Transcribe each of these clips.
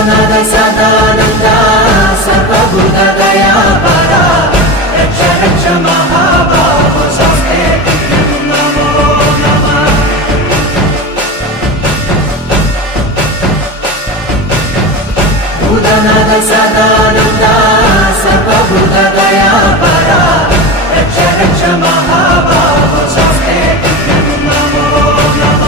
భూతనాథ సదానంద సర్వభూతదయాపరా రక్ష రక్ష మహాబాహో స్వస్తే నమో నమః. భూతనాథ సదానంద సర్వభూతదయాపరా రక్ష రక్ష మహాబాహో స్వస్తే నమో నమః.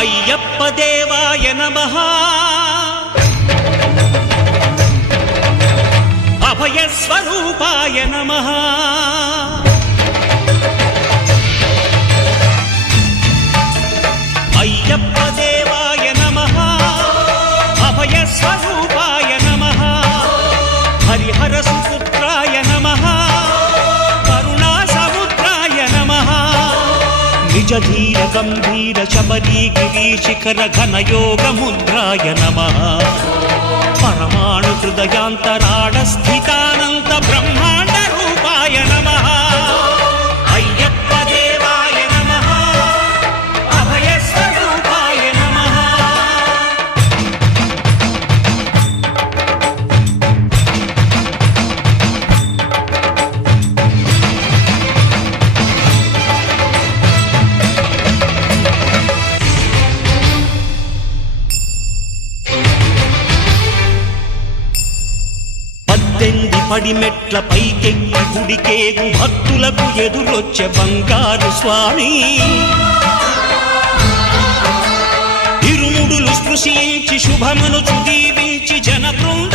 అయ్యప్ప దేవాయ నమః. అభయ స్వరూపాయ నమః. అయ్యప్ప దేవాయ నమః. అభయ స్వరూపాయ నమః. హరిహర సుపుత్రాయ నమః. కరుణా సముద్రాయ నమః. నిజ ధీర గంభీర శబరీ గిరీ శిఖర ఘన యోగ ముద్రాయ నమః. పరమాణు హృదయాంతరాళ స్థితానంత బ్రహ్మాండ రూపాయ నమః. అయ్యప్ప దేవాయ నమః. అభయ స్వరూపాయ నమః. పద్దెనిమిది పడిమెట్ల పైకెక్కి గుడికేగు భక్తులకు ఎదురొచ్చే బంగారు స్వామి. ఇరుముడులు స్పృశించి శుభమును దీవించి జన బృంద